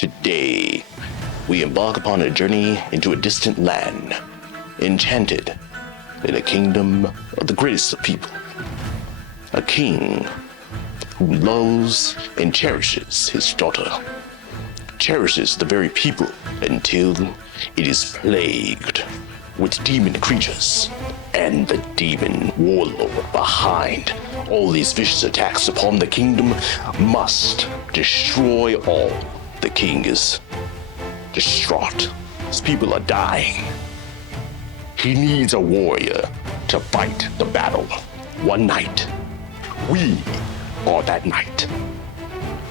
Today, we embark upon a journey into a distant land, enchanted in a kingdom of the greatest of people. A king who loves and cherishes his daughter, cherishes the very people until it is plagued with demon creatures, and the demon warlord behind all these vicious attacks upon the kingdom must destroy all. The king is distraught. His people are dying. He needs a warrior to fight the battle. One night. We are that night.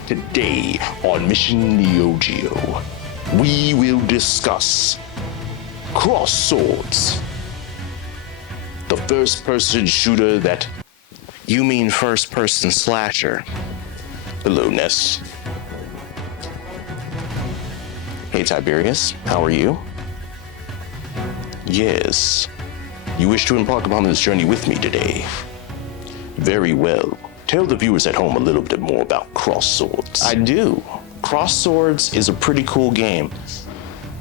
Today on Mission Neo Geo, we will discuss Cross Swords. The first-person shooter that... You mean first-person slasher. Hello, Ness. Hey, Tiberius. How are you? Yes. You wish to embark upon this journey with me today? Very well. Tell the viewers at home a little bit more about Cross Swords. I do. Cross Swords is a pretty cool game.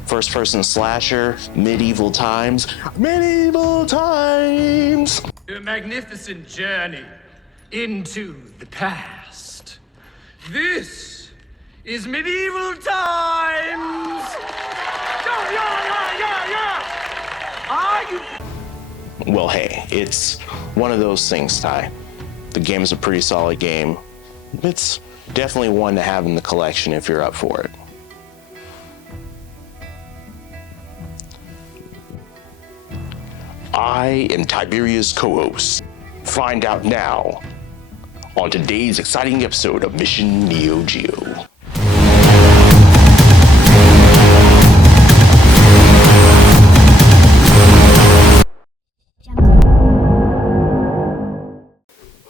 First-person slasher, medieval times. Medieval times! A magnificent journey into the past. This is medieval times! Are you? Well, hey, it's one of those things, Ty. The game is a pretty solid game. It's definitely one to have in the collection if you're up for it. I am Tiberius' co-host. Find out now on today's exciting episode of Mission Neo Geo.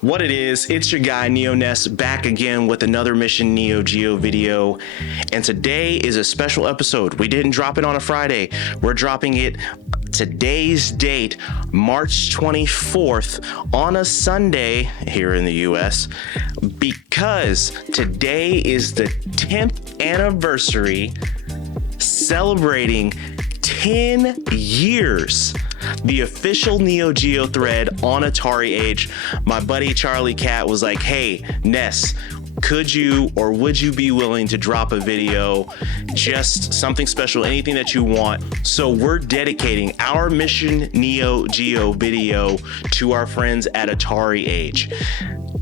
What it is, it's your guy Neo Ness back again with another Mission Neo Geo video, and today is a special episode. We didn't drop it on a Friday. We're dropping it today's date, March 24th, on a Sunday here in the US, because today is the 10th anniversary celebrating 10 years. The official Neo Geo thread on Atari Age. My buddy Charlie Cat was like, hey, Ness, could you or would you be willing to drop a video, just something special, anything that you want? So we're dedicating our Mission Neo Geo video to our friends at Atari Age.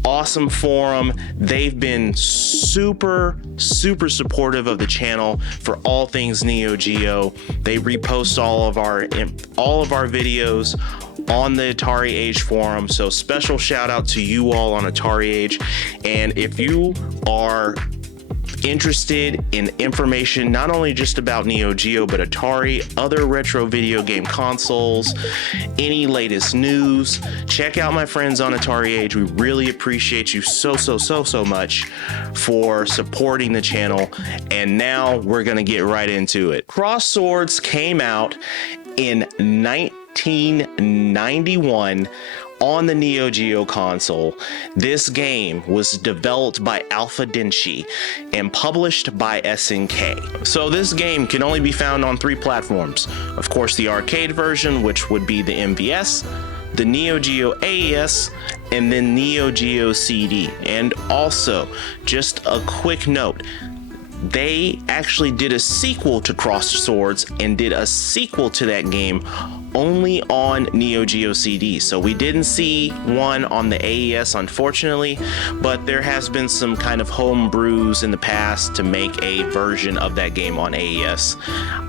Awesome forum. They've been super supportive of the channel for all things Neo Geo. They repost all of our videos on the Atari Age forum. So special shout out to you all on Atari Age. And if you are interested in information not only just about Neo Geo but Atari, other retro video game consoles, any latest news, check out my friends on Atari Age. We really appreciate you so much for supporting the channel. And now we're gonna get right into it. Cross Swords came out in 1991 on the Neo Geo console. This game was developed by Alpha Denshi and published by SNK. So this game can only be found on 3 platforms. Of course, the arcade version, which would be the MVS, the Neo Geo AES, and then Neo Geo CD. And also, just a quick note, they actually did a sequel to Cross Swords and did a sequel to that game only on Neo Geo CD. So we didn't see one on the AES, unfortunately, but there has been some kind of home brews in the past to make a version of that game on AES.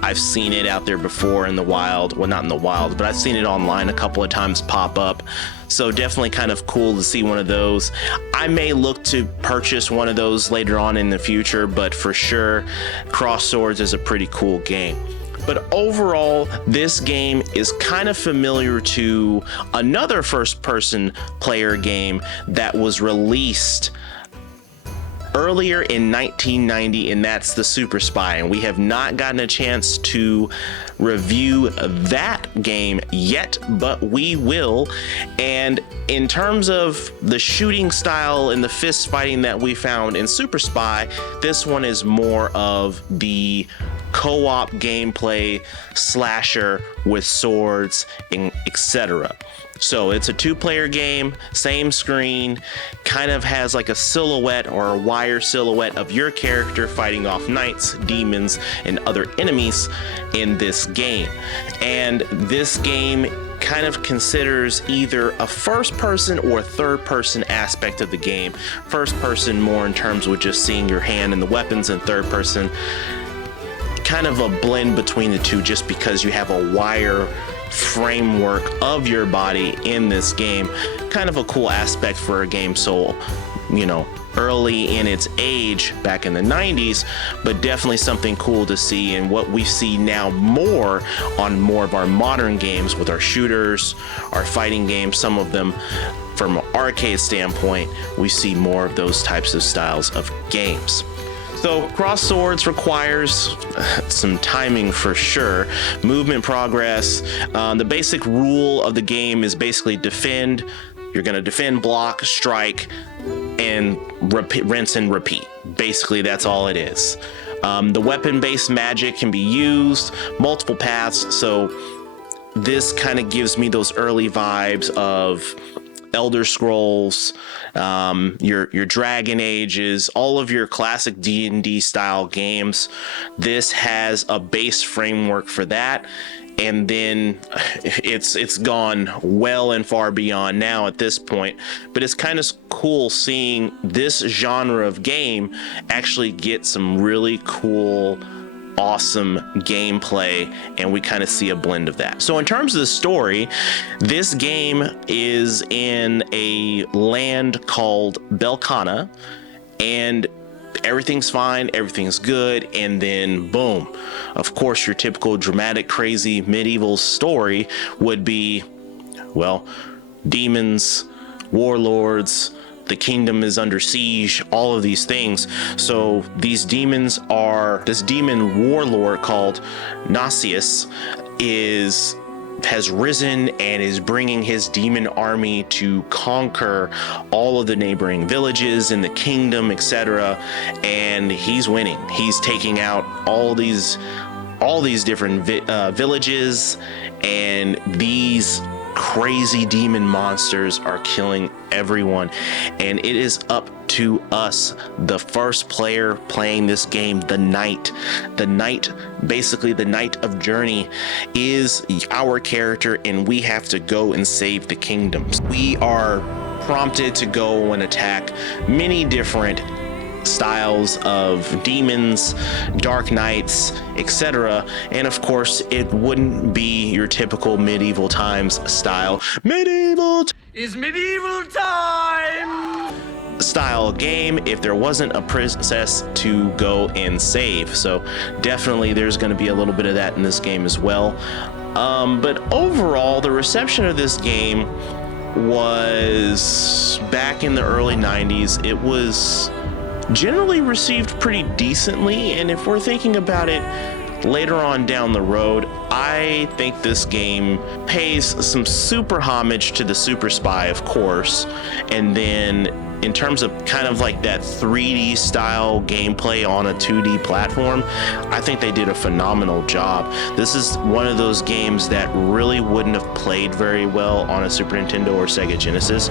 I've seen it out there before in the wild. Well, not in the wild, but I've seen it online a couple of times pop up. So definitely kind of cool to see one of those. I may look to purchase one of those later on in the future, but for sure, Cross Swords is a pretty cool game. But overall, this game is kind of familiar to another first-person player game that was released earlier in 1990, and that's the Super Spy. And we have not gotten a chance to review that game yet, but we will. And in terms of the shooting style and the fist fighting that we found in Super Spy, this one is more of the co-op gameplay slasher with swords and etc. So it's a 2-player game, same screen, kind of has like a silhouette or a wire silhouette of your character fighting off knights, demons, and other enemies in this game. And this game kind of considers either a first person or third person aspect of the game. First person more in terms of just seeing your hand and the weapons, and third person kind of a blend between the two, just because you have a wire framework of your body in this game. Kind of a cool aspect for a game so, you know, early in its age back in the 90s, but definitely something cool to see, and what we see now more on more of our modern games with our shooters, our fighting games. Some of them from an arcade standpoint, we see more of those types of styles of games. So cross swords requires some timing for sure. Movement progress. The basic rule of the game is basically defend. You're going to defend, block, strike, and rinse and repeat. Basically, that's all it is. The weapon-based magic can be used multiple paths. So this kind of gives me those early vibes of Elder Scrolls, your Dragon Ages, all of your classic D&D style games. This has a base framework for that, and then it's gone well and far beyond now at this point. But it's kind of cool seeing this genre of game actually get some really cool, awesome gameplay, and we kind of see a blend of that. So in terms of the story, this game is in a land called Belkana, and everything's fine, everything's good, and then boom, of course your typical dramatic, crazy medieval story would be, well, demons, warlords, the kingdom is under siege, all of these things. So these demons are, this demon warlord called Nasius has risen and is bringing his demon army to conquer all of the neighboring villages in the kingdom, etc. And he's winning. He's taking out all these different villages, and these crazy demon monsters are killing everyone. And it is up to us, the first player playing this game, the knight, basically the knight of journey is our character, and we have to go and save the kingdoms. We are prompted to go and attack many different styles of demons, dark knights, etc. And of course, it wouldn't be your typical medieval times style. Medieval time style game if there wasn't a princess to go and save. So definitely there's going to be a little bit of that in this game as well. But overall, the reception of this game was, back in the early 90s, it was generally received pretty decently. And if we're thinking about it later on down the road, I think this game pays some super homage to the Super Spy, of course. And then in terms of kind of like that 3D style gameplay on a 2D platform, I think they did a phenomenal job. This is one of those games that really wouldn't have played very well on a Super Nintendo or Sega Genesis.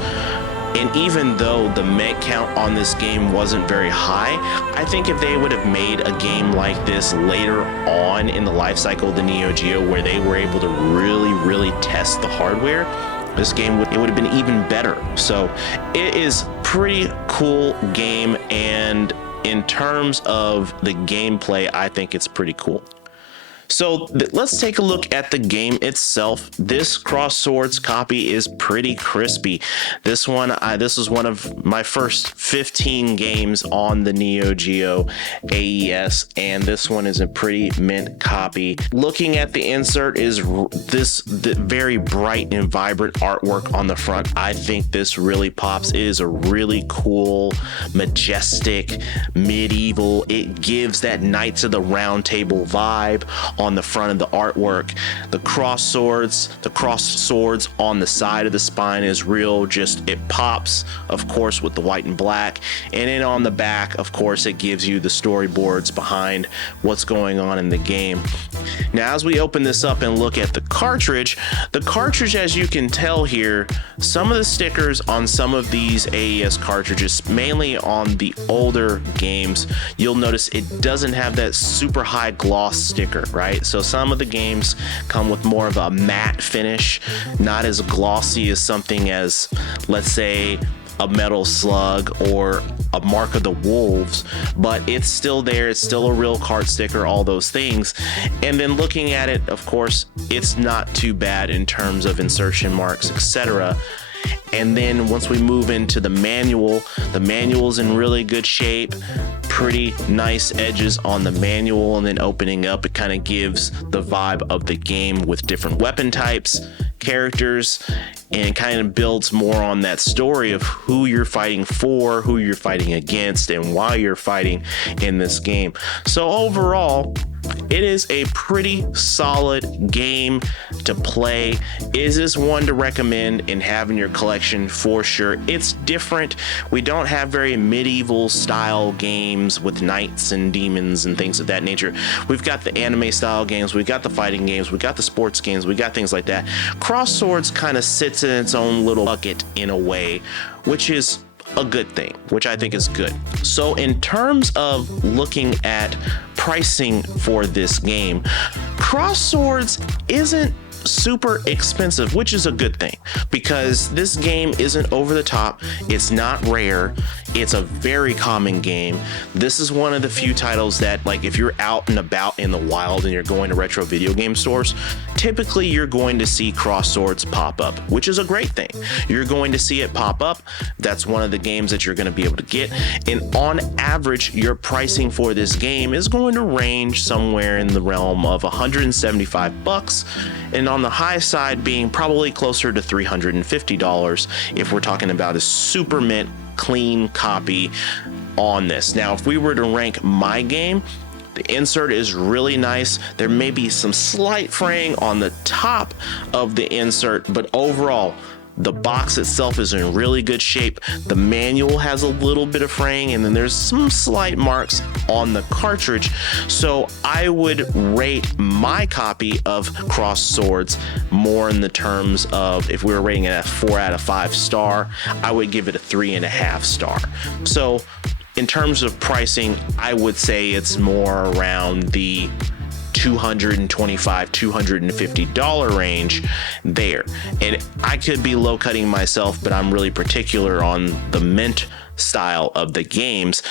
And even though the meg count on this game wasn't very high, I think if they would have made a game like this later on in the life cycle of the Neo Geo, where they were able to really test the hardware, this game would have been even better. So it is pretty cool game, and in terms of the gameplay, I think it's pretty cool. So let's take a look at the game itself. This Cross Swords copy is pretty crispy. This is one of my first 15 games on the Neo Geo AES, and this one is a pretty mint copy. Looking at the insert is the very bright and vibrant artwork on the front. I think this really pops. It is a really cool, majestic, medieval. It gives that Knights of the Round Table vibe on the front of the artwork. The cross swords on the side of the spine is real, just it pops, of course, with the white and black. And then on the back, of course, it gives you the storyboards behind what's going on in the game. Now, as we open this up and look at the cartridge, as you can tell here, some of the stickers on some of these AES cartridges, mainly on the older games, you'll notice it doesn't have that super high gloss sticker, right? So some of the games come with more of a matte finish, not as glossy as something as, let's say, a Metal Slug or a Mark of the Wolves, but it's still there. It's still a real card sticker, all those things. And then looking at it, of course, it's not too bad in terms of insertion marks, etc. And then once we move into the manual's in really good shape, pretty nice edges on the manual, and then opening up, it kind of gives the vibe of the game with different weapon types, characters, and kind of builds more on that story of who you're fighting for, who you're fighting against, and why you're fighting in this game. So overall, it is a pretty solid game to play. Is this one to recommend and have in your collection? For sure. It's different. We don't have very medieval style games with knights and demons and things of that nature. We've got the anime style games, we've got the fighting games, we've got the sports games, we got things like that. Cross Swords kind of sits in its own little bucket in a way, which is a good thing, which I think is good. So in terms of looking at pricing for this game, Cross Swords isn't super expensive, which is a good thing because this game isn't over the top. It's not rare. It's a very common game. This is one of the few titles that, like, if you're out and about in the wild and you're going to retro video game stores, typically you're going to see Cross Swords pop up, which is a great thing. You're going to see it pop up. That's one of the games that you're going to be able to get. And on average, your pricing for this game is going to range somewhere in the realm of $175, and on the high side being probably closer to $350 if we're talking about a super mint clean copy on this. Now, if we were to rank my game, the insert is really nice. There may be some slight fraying on the top of the insert, but overall, the box itself is in really good shape. The manual has a little bit of fraying, and then there's some slight marks on the cartridge. So I would rate my copy of Cross Swords more in the terms of, if we were rating it at 4 out of 5 star, I would give it a 3.5 star. So in terms of pricing, I would say it's more around the $225, $250 range there. And I could be low cutting myself, but I'm really particular on the mint style of the games.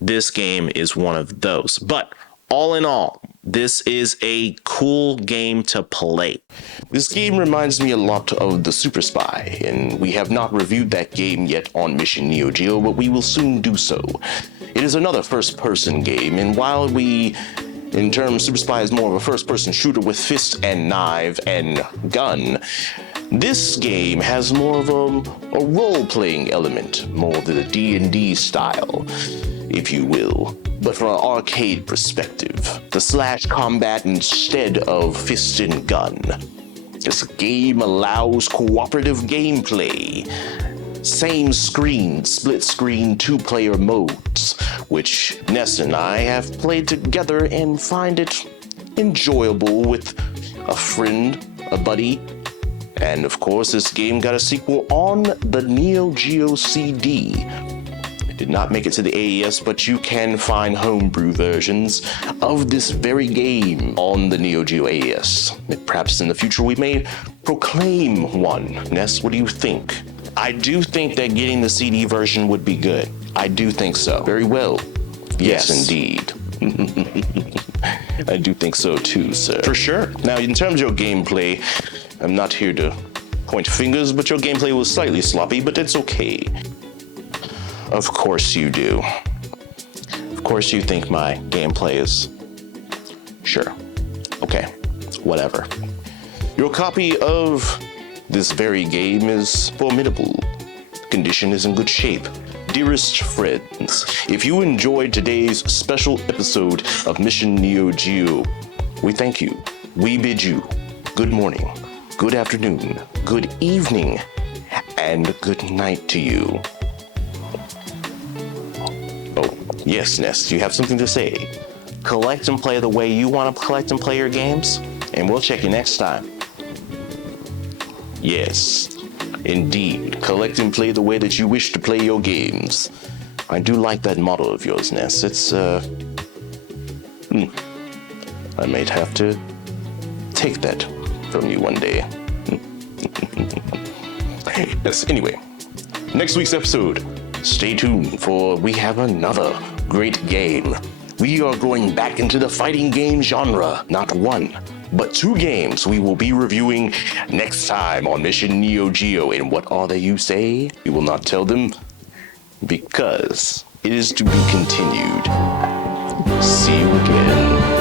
This game is one of those. But all in all, this is a cool game to play. This game reminds me a lot of the Super Spy, and we have not reviewed that game yet on Mission Neo Geo, but we will soon do so. It is another first-person game, and while in terms, Super Spy is more of a first-person shooter with fist and knife and gun, this game has more of a role-playing element, more of the D&D style, if you will. But from an arcade perspective, the slash combat instead of fist and gun. This game allows cooperative gameplay. Same screen, split screen, 2-player modes, which Ness and I have played together and find it enjoyable with a friend, a buddy. And of course, this game got a sequel on the Neo Geo CD. It did not make it to the AES, but you can find homebrew versions of this very game on the Neo Geo AES. Perhaps in the future we may proclaim one. Ness, what do you think? I do think that getting the CD version would be good. I do think so. Very well. Yes, indeed. I do think so too, sir. For sure. Now, in terms of your gameplay, I'm not here to point fingers, but your gameplay was slightly sloppy, but it's okay. Of course you do. Of course you think my gameplay is... Sure. Okay. Whatever. Your copy of this very game is formidable. Condition is in good shape. Dearest friends, if you enjoyed today's special episode of Mission Neo Geo, we thank you. We bid you good morning, good afternoon, good evening, and good night to you. Oh, yes, Ness, you have something to say. Collect and play the way you want to collect and play your games, and we'll check you next time. Yes. Indeed, collect and play the way that you wish to play your games. I do like that motto of yours, Ness. It's, I might have to take that from you one day. Yes, anyway, next week's episode, stay tuned for we have another great game. We are going back into the fighting game genre. Not one, but 2 games we will be reviewing next time on Mission Neo Geo. And what are they, you say? We will not tell them because it is to be continued. See you again.